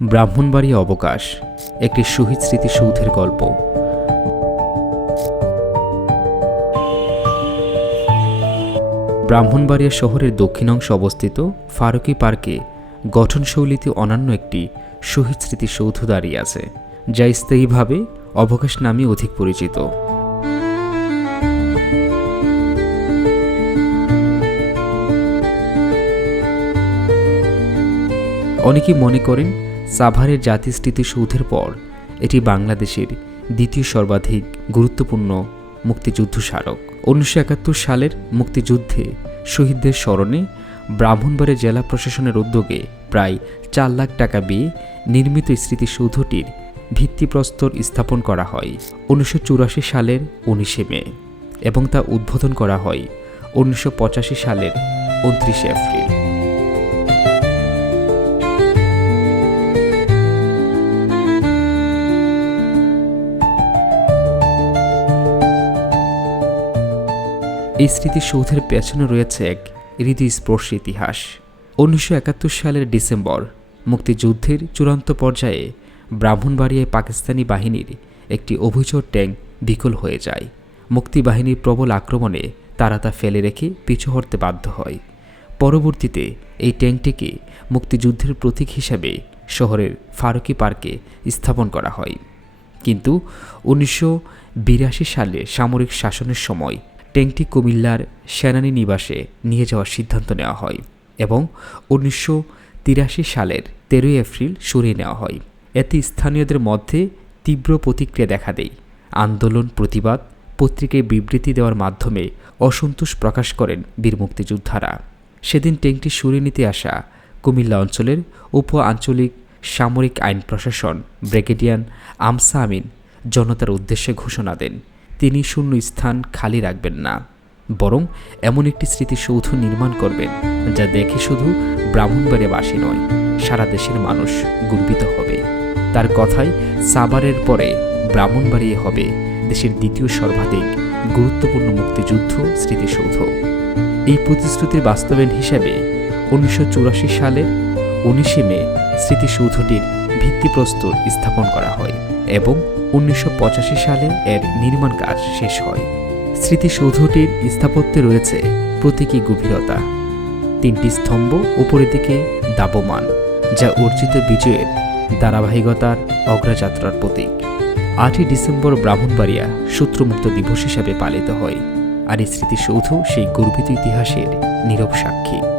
ব্রাহ্মণবাড়িয়া অবকাশ, একটি শহীদ স্মৃতিসৌধের গল্প। ব্রাহ্মণবাড়িয়া শহরের দক্ষিণাংশে অবস্থিত ফারুকি পার্কে গঠনশৈলীতে অনন্য একটি শহীদ স্মৃতিসৌধ দাঁড়িয়ে আছে, যা স্থায়ীভাবে অবকাশ নামে অধিক পরিচিত। অনেকেই মনে করেন সাভারের জাতীয় স্মৃতিসৌধের পর, এটি বাংলাদেশের দ্বিতীয় সর্বাধিক গুরুত্বপূর্ণ মুক্তিযুদ্ধ স্মারক। উনিশশো একাত্তর সালের মুক্তিযুদ্ধে শহীদদের স্মরণে ব্রাহ্মণবাড়িয়া জেলা প্রশাসনের উদ্যোগে প্রায় চার লাখ টাকা দিয়ে নির্মিত স্মৃতিসৌধটির ভিত্তিপ্রস্তর স্থাপন করা হয় উনিশশো চুরাশি সালের উনিশে মে এবং তা উদ্বোধন করা হয় উনিশশো পঁচাশি সালের উনত্রিশে এপ্রিল। এই স্মৃতিসৌধের পেছনে রয়েছে এক হৃদয়স্পর্শী ইতিহাস। উনিশশো একাত্তর সালের ডিসেম্বর, মুক্তিযুদ্ধের চূড়ান্ত পর্যায়ে ব্রাহ্মণবাড়িয়ায় পাকিস্তানি বাহিনীর একটি অভিযোগ ট্যাঙ্ক বিকল হয়ে যায়। মুক্তিবাহিনীর প্রবল আক্রমণে তারা তা ফেলে রেখে পিছু হটতে বাধ্য হয়। পরবর্তীতে এই ট্যাঙ্কটিকে মুক্তিযুদ্ধের প্রতীক হিসাবে শহরের ফারুকি পার্কে স্থাপন করা হয়। কিন্তু উনিশশো বিরাশি সালে সামরিক শাসনের সময় ট্যাঙ্কটি কুমিল্লার সেনানী নিবাসে নিয়ে যাওয়ার সিদ্ধান্ত নেওয়া হয় এবং উনিশশো তিরাশি সালের তেরোই এপ্রিল সরিয়ে নেওয়া হয়। এতে স্থানীয়দের মধ্যে তীব্র প্রতিক্রিয়া দেখা দেয়। আন্দোলন, প্রতিবাদ, পত্রিকায় বিবৃতি দেওয়ার মাধ্যমে অসন্তোষ প্রকাশ করেন বীর মুক্তিযোদ্ধারা। সেদিন ট্যাঙ্কটি সরিয়ে নিতে আসা কুমিল্লা অঞ্চলের উপ আঞ্চলিক সামরিক আইন প্রশাসন ব্রিগেডিয়ান আমসা আমিন জনতার উদ্দেশ্যে ঘোষণা দেন। তিনি শূন্য স্থান খালি রাখবেন না, বরং এমন একটি স্মৃতিসৌধ নির্মাণ করবেন, যা দেখে শুধু ব্রাহ্মণবাড়িয়াবাসী নয়, সারা দেশের মানুষ গর্বিত হবে। তার কথায় সাভারের পরে ব্রাহ্মণবাড়িয়া হবে দেশের দ্বিতীয় সর্বাধিক গুরুত্বপূর্ণ মুক্তিযুদ্ধ স্মৃতিসৌধ। এই প্রতিশ্রুতির বাস্তবায়ন হিসেবে উনিশশো চুরাশি সালের উনিশে মে স্মৃতিসৌধটির ভিত্তিপ্রস্তর স্থাপন করা হয়। এবং উনিশশো পঁচাশি সালে এর নির্মাণ কাজ শেষ হয়। স্মৃতিসৌধটির স্থাপত্যে রয়েছে প্রতীকী গভীরতা। তিনটি স্তম্ভ উপরের দিকে দাবমান, যা অর্জিত বিজয়ের ধারাবাহিকতার অগ্রযাত্রার প্রতীক। আটই ডিসেম্বর ব্রাহ্মণবাড়িয়া সূত্রমুক্ত দিবস হিসাবে পালিত হয়, আর এই স্মৃতিসৌধ সেই গর্বিত ইতিহাসের নীরব সাক্ষী।